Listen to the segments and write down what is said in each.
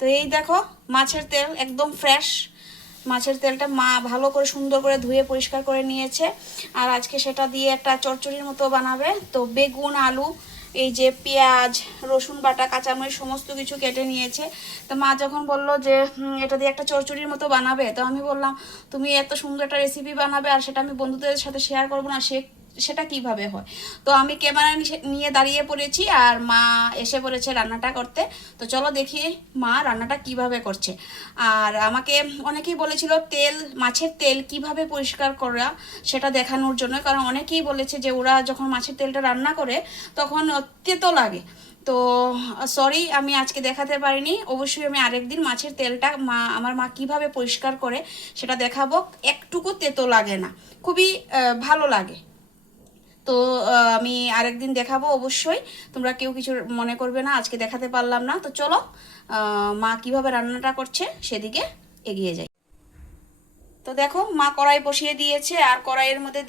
তো এই দেখো মাছের তেল একদম ফ্রেশ মাছের তেলটা মা ভালো করে সুন্দর করে ধুয়ে পরিষ্কার করে নিয়েছে। আর আজকে সেটা দিয়ে একটা চচ্চড়ির মতো বানাবে। তো বেগুন, আলু, এই যে পেঁয়াজ, রসুন বাটা, কাঁচামরিচ সমস্ত কিছু কেটে নিয়েছে। তো মা যখন বললো যে এটা দিয়ে একটা চচ্চড়ির মতো বানাবে, তো আমি বললাম তুমি এত সুন্দর একটা রেসিপি বানাবে আর সেটা আমি বন্ধুদের সাথে শেয়ার করবো না, সেটা কিভাবে হয়। তো আমি ক্যামেরা নিয়ে দাঁড়িয়ে পড়েছি আর মা এসে পড়েছে রান্নাটা করতে। তো চলো দেখি মা রান্নাটা কিভাবে করছে। আর আমাকে অনেকেই বলেছিল মাছের তেল কিভাবে পরিষ্কার করা সেটা দেখানোর জন্য, কারণ অনেকেই বলেছে যে ওরা যখন মাছের তেলটা রান্না করে তখন তেতো লাগে। তো সরি, আমি আজকে দেখাতে পারিনি। অবশ্যই আমি আরেকদিন মাছের তেলটা আমার মা কিভাবে পরিষ্কার করে সেটা দেখাবো। একটুকু তেতো লাগে না, খুবই ভালো লাগে। তো আমি আরেকদিন দেখাবো অবশ্যই, তোমরা কেউ কিছু মনে করবে না আজকে দেখাতে পারলাম না। তো চলো মা কিভাবে রান্নাটা করছে সেদিকে এগিয়ে যাই। তো দেখো মা কড়াই বসিয়ে দিয়েছে আর কড়াইয়ের মধ্যে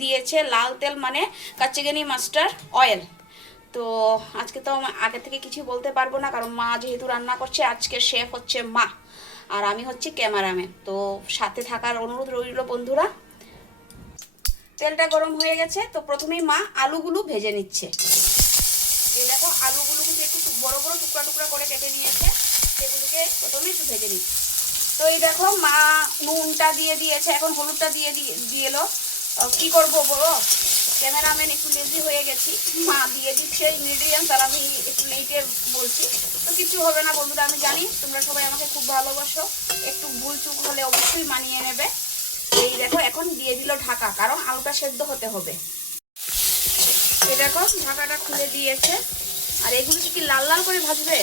দিয়েছে লাল তেল, মানে কাচ্চিঘানি মাস্টার অয়েল। তো আজকে তো আগে থেকে কিছু বলতে পারবো না, কারণ মা যেহেতু রান্না করছে, আজকে শেফ হচ্ছে মা আর আমি হচ্ছি ক্যামেরাম্যান। তো সাথে থাকার অনুরোধ রইল বন্ধুরা। তেলটা গরম হয়ে গেছে, তো প্রথমেই মা আলুগুলো ভেজে নিচ্ছে। এই দেখো আলুগুলো কিন্তু একটু বড় বড় টুকরা টুকরা করে কেটে নিয়েছে, সেগুলোকে প্রথমে একটু ভেজে নিচ্ছে। তো এই দেখো মা নুনটা দিয়ে দিয়েছে, এখন হলুদটা দিয়ে এলো। কি করবো বলো, ক্যামেরাম্যান একটু লেজি হয়ে গেছি, মা দিয়ে দিচ্ছে ইনগ্রিডিয়েন্টস আর আমি একটু লেটে বলছি। তো কিছু হবে না বন্ধুরা, আমি জানি তোমরা সবাই আমাকে খুব ভালোবাসো, একটু ভুল চুক হলে অবশ্যই মানিয়ে নেবে। এই দেখো এখন দিয়ে দিল ঢাকা, কারণ আলুটা সেদ্ধ হতে হবে। এই দেখো ঢাকাটা খুলে দিয়েছে। আর এগুলো কি লাল লাল করে ভাজবে?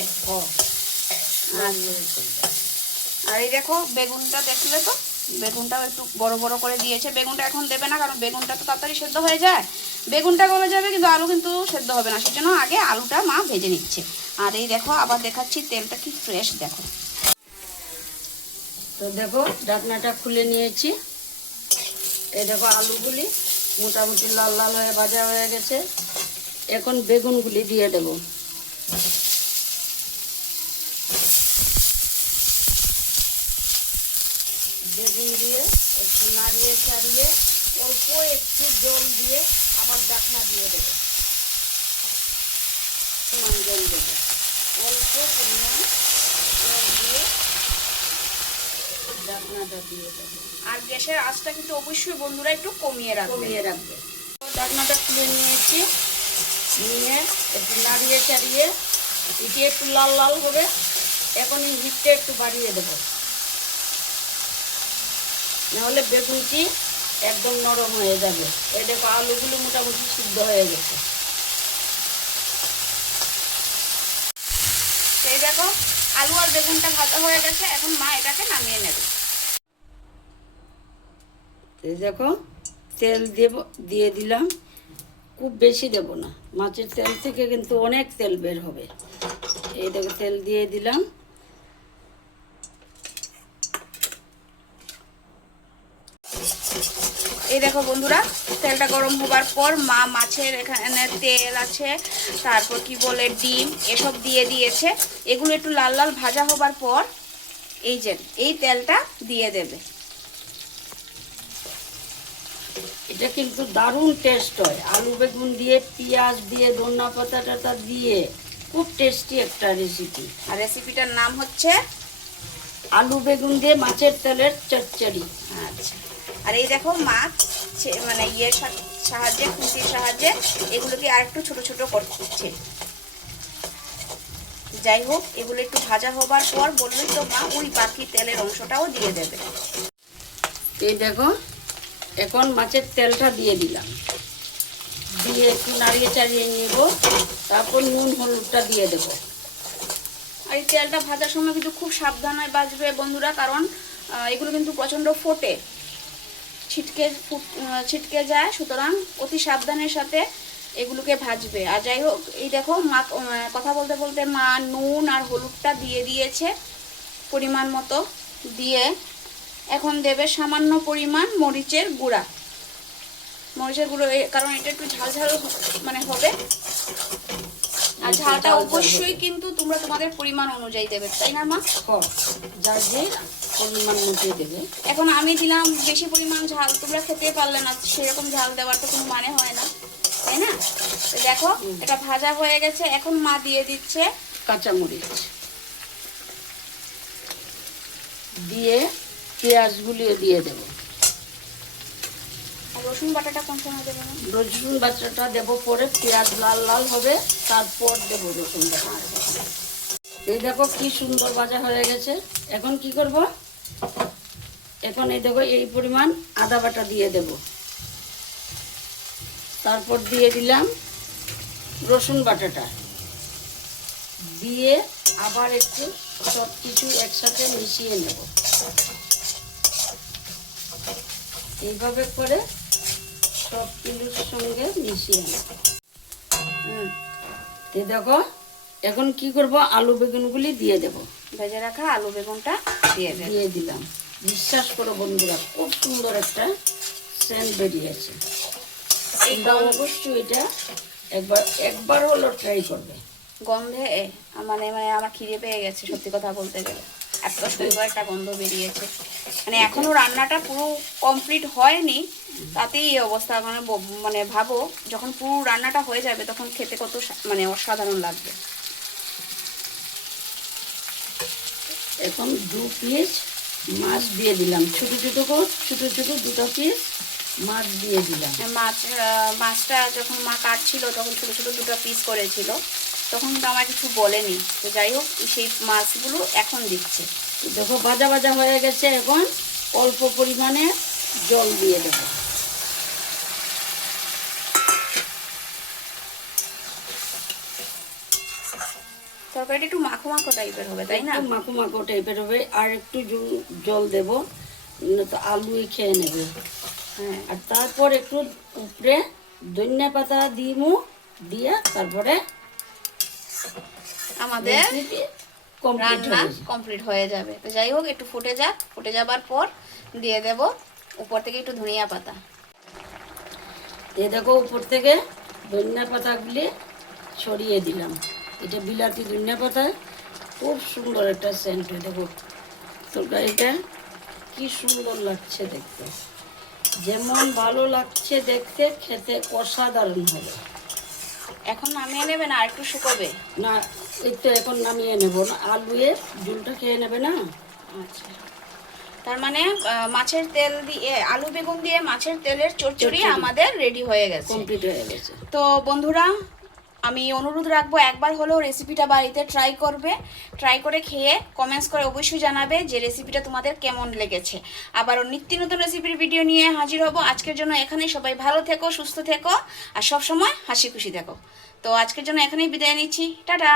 আর এই দেখো বেগুনটা দেখলে তো, বেগুনটাও একটু বড় বড় করে দিয়েছে। বেগুনটা এখন দেবে না, কারণ বেগুনটা তো তাড়াতাড়ি সেদ্ধ হয়ে যায়। বেগুনটা গলে যাবে কিন্তু আলু কিন্তু সেদ্ধ হবে না, সেজন্য আগে আলুটা মা ভেজে নিচ্ছে। আর এই দেখো আবার দেখাচ্ছি তেলটা কি ফ্রেশ দেখো। তো দেখো ঢাকনাটা খুলে নিয়েছি। এই দেখো আলুগুলি মোটামুটি লাল লাল হয়ে ভাজা হয়ে গেছে। এখন বেগুনগুলি দিয়ে দেব। বেগুন দিয়ে একটু নাড়িয়ে ছাড়িয়ে অল্প একটু জল দিয়ে আবার ঢাকনা দিয়ে দেবো। জল দেবো, অল্প পরিমাণ জল দিয়ে ঢাকনাটা দিয়ে দেবো। আর গ্যাসের আঁচটা কিন্তু অবশ্যই বন্ধুরা একটু কমিয়ে রাখবে। ঢাকনাটা খুলে নিয়েছি, নিয়ে একটু নাড়িয়ে চাড়িয়ে এটি একটু লাল লাল হবে। এখন এই হিটটা একটু বাড়িয়ে দেব, নাহলে বেগুনটি একদম নরম হয়ে যাবে। এই দেখো আলুগুলো মোটামুটি সিদ্ধ হয়ে গেছে। এই দেখো আলু আর বেগুনটা ভাজা হয়ে গেছে, এখন মা এটাকে নামিয়ে নেবে। এই দেখো তেল দিয়ে দিলাম, খুব বেশি দেব না, মাছের তেল থেকে কিন্তু অনেক তেল বের হবে। এই দেখো তেল দিয়ে দিলাম। এই দেখো বন্ধুরা তেলটা গরম হবার পর মা মাছের এখানে তেল আছে, তারপর কি বলে ডিম এসব দিয়ে দিয়েছে। এগুলো একটু লাল লাল ভাজা হবার পর এই যে এই তেলটা দিয়ে দেবে। এটা কিন্তু দারুণ টেস্ট হয়, আলু বেগুন দিয়ে পেঁয়াজ দিয়ে ধনিয়া পাতা টাতা দিয়ে খুব টেস্টি একটা রেসিপি। আর রেসিপিটার নাম হচ্ছে আলু বেগুন দিয়ে মাছের তেলের চচ্চড়ি। আচ্ছা, আর এই দেখো মাছ মানে সাহায্যে খুন্তির সাহায্যে এগুলোকে আর একটু ছোট ছোট করছে। যাই হোক এগুলো একটু ভাজা হবার পর বললেই তো মা ওই বাকি তেলের অংশটাও দিয়ে দেবে। এই দেখো এখন মাছের তেলটা দিয়ে দিলাম, দিয়ে একটু নাড়িয়ে চাড়িয়ে নিব, তারপর নুন হলুদটা দিয়ে দেবো। আর এই তেলটা ভাজার সময় কিন্তু খুব সাবধানে বাজবে বন্ধুরা, কারণ এগুলো কিন্তু প্রচণ্ড ফোটে, ছিটকে যায়, সুতরাং অতি সাবধানের সাথে এগুলোকে ভাজবে। আর যাই হোক এই দেখো মা কথা বলতে বলতে মা নুন আর হলুদটা দিয়ে দিয়েছে পরিমাণ মতো, দিয়ে এখন দেবে সামান্য পরিমাণ মরিচের গুঁড়ো, কারণ এটা একটু ঝাল ঝাল মানে হবে। আর ঝালটা অবশ্যই কিন্তু তোমরা তোমাদের পরিমাণ অনুযায়ী দেবে, তাই না মা? যার যে পরিমাণ মতো দেবে। এখন আমি দিলাম বেশি পরিমাণ ঝাল, তোমরা খেতে পারলে না, সেরকম ঝাল দেওয়ার তো কোনো মানে হয় না, তাই না? তো দেখো এটা ভাজা হয়ে গেছে, এখন মা দিয়ে দিচ্ছে কাঁচামরিচ, দিয়ে পেঁয়াজ গুলিয়ে দিয়ে দেব। আর রসুন বাটাটা কোন সময় দেবে না? রসুন বাটাটা দেবো পরে, পেঁয়াজ লাল লাল হবে তারপর দেবো রসুন বাটা। এই দেখো কি সুন্দর ভাজা হয়ে গেছে। এখন কি করব, এখন এই দেখো এই পরিমাণ আদা বাটা দিয়ে দেব, তারপর দিয়ে দিলাম রসুন বাটাটা, দিয়ে আবার একটু সব কিছু একসাথে মিশিয়ে নেব। এইভাবে করে সব কিছুর সঙ্গে মিশিয়ে নেব। দেখো এখন কি করব, আলু বেগুনগুলি দিয়ে দেব। ভেজে রাখা আলু বেগুনটা দিয়ে দিলাম। বিশ্বাস করো বন্ধুরা, খুব সুন্দর একটা সেন্ট বেরিয়েছে। এইটা অবশ্যই এটা একবার হলো ট্রাই করবে। গন্ধে মানে আমার খিদে পেয়ে গেছে, সত্যি কথা বলতে গেলে এত সুন্দর একটা গন্ধ বেরিয়েছে। মানে এখনো রান্নাটা পুরো কমপ্লিট হয়নি, তাতেই এই অবস্থা। মানে ভাবো যখন পুরো রান্নাটা হয়ে যাবে তখন খেতে কত মানে অসাধারণ লাগবে। এখন 2 পিস মাছ দিয়ে দিলাম, ছোট ছোট 2টা পিস মাছ দিয়ে দিলাম। মাছটা যখন মা কাটছিল তখন ছোট ছোট 2টা পিস করেছিল, তখন তো আমার কিছু বলেনি। তো যাই হোক, সেই মাছগুলো এখন দিচ্ছে। দেখো ভাজা ভাজা হয়ে গেছে, এখন অল্প পরিমাণে জল দিয়ে দেবো। তরকারিটা একটু মাখো মাখো টাইপের হবে, তাই না? মাখো মাখো টাইপের হবে, আর একটু জল দেব, তো আলুই খেয়ে নেবে। হ্যাঁ, আর তারপর একটু উপরে ধনিয়া পাতা দিয়ে তারপরে আমাদের রান্না কমপ্লিট হয়ে যাবে। তো যাই হোক, একটু ফুটে যাবার পর দিয়ে দেব উপর থেকে একটু ধনিয়া পাতা। এই দেখো উপর থেকে ধনিয়া পাতাগুলি ছড়িয়ে দিলাম। এটা বিলাতি ধনিয়া পাতা, খুব সুন্দর একটা সেন্ট। দেখো তরকারিটা কি সুন্দর লাগছে দেখতে, যেমন ভালো লাগছে দেখতে, খেতে অসাধারণ হবে। এখন নামিয়ে নেবে না আর একটু শুকোবে? না, এই তো এখন নামিয়ে নেব না, আলুয়ের ঝোলটা খেয়ে নেবে না। আচ্ছা, তার মানে মাছের তেল দিয়ে আলু বেগুন দিয়ে মাছের তেলের চচ্চড়ি আমাদের রেডি হয়ে গেছে, কমপ্লিট হয়ে গেছে। তো বন্ধুরা, আমি অনুরোধ রাখবো একবার হলেও রেসিপিটা বাড়িতে ট্রাই করে খেয়ে কমেন্টস করে অবশ্যই জানাবে যে রেসিপিটা তোমাদের কেমন লেগেছে। আবারও নিত্য নতুন রেসিপির ভিডিও নিয়ে হাজির হব। আজকের জন্য এখানেই, সবাই ভালো থেকো, সুস্থ থেকো, আর সব সময় হাসি খুশি থেকো। তো আজকের জন্য এখানেই বিদায় নিচ্ছি, টাটা।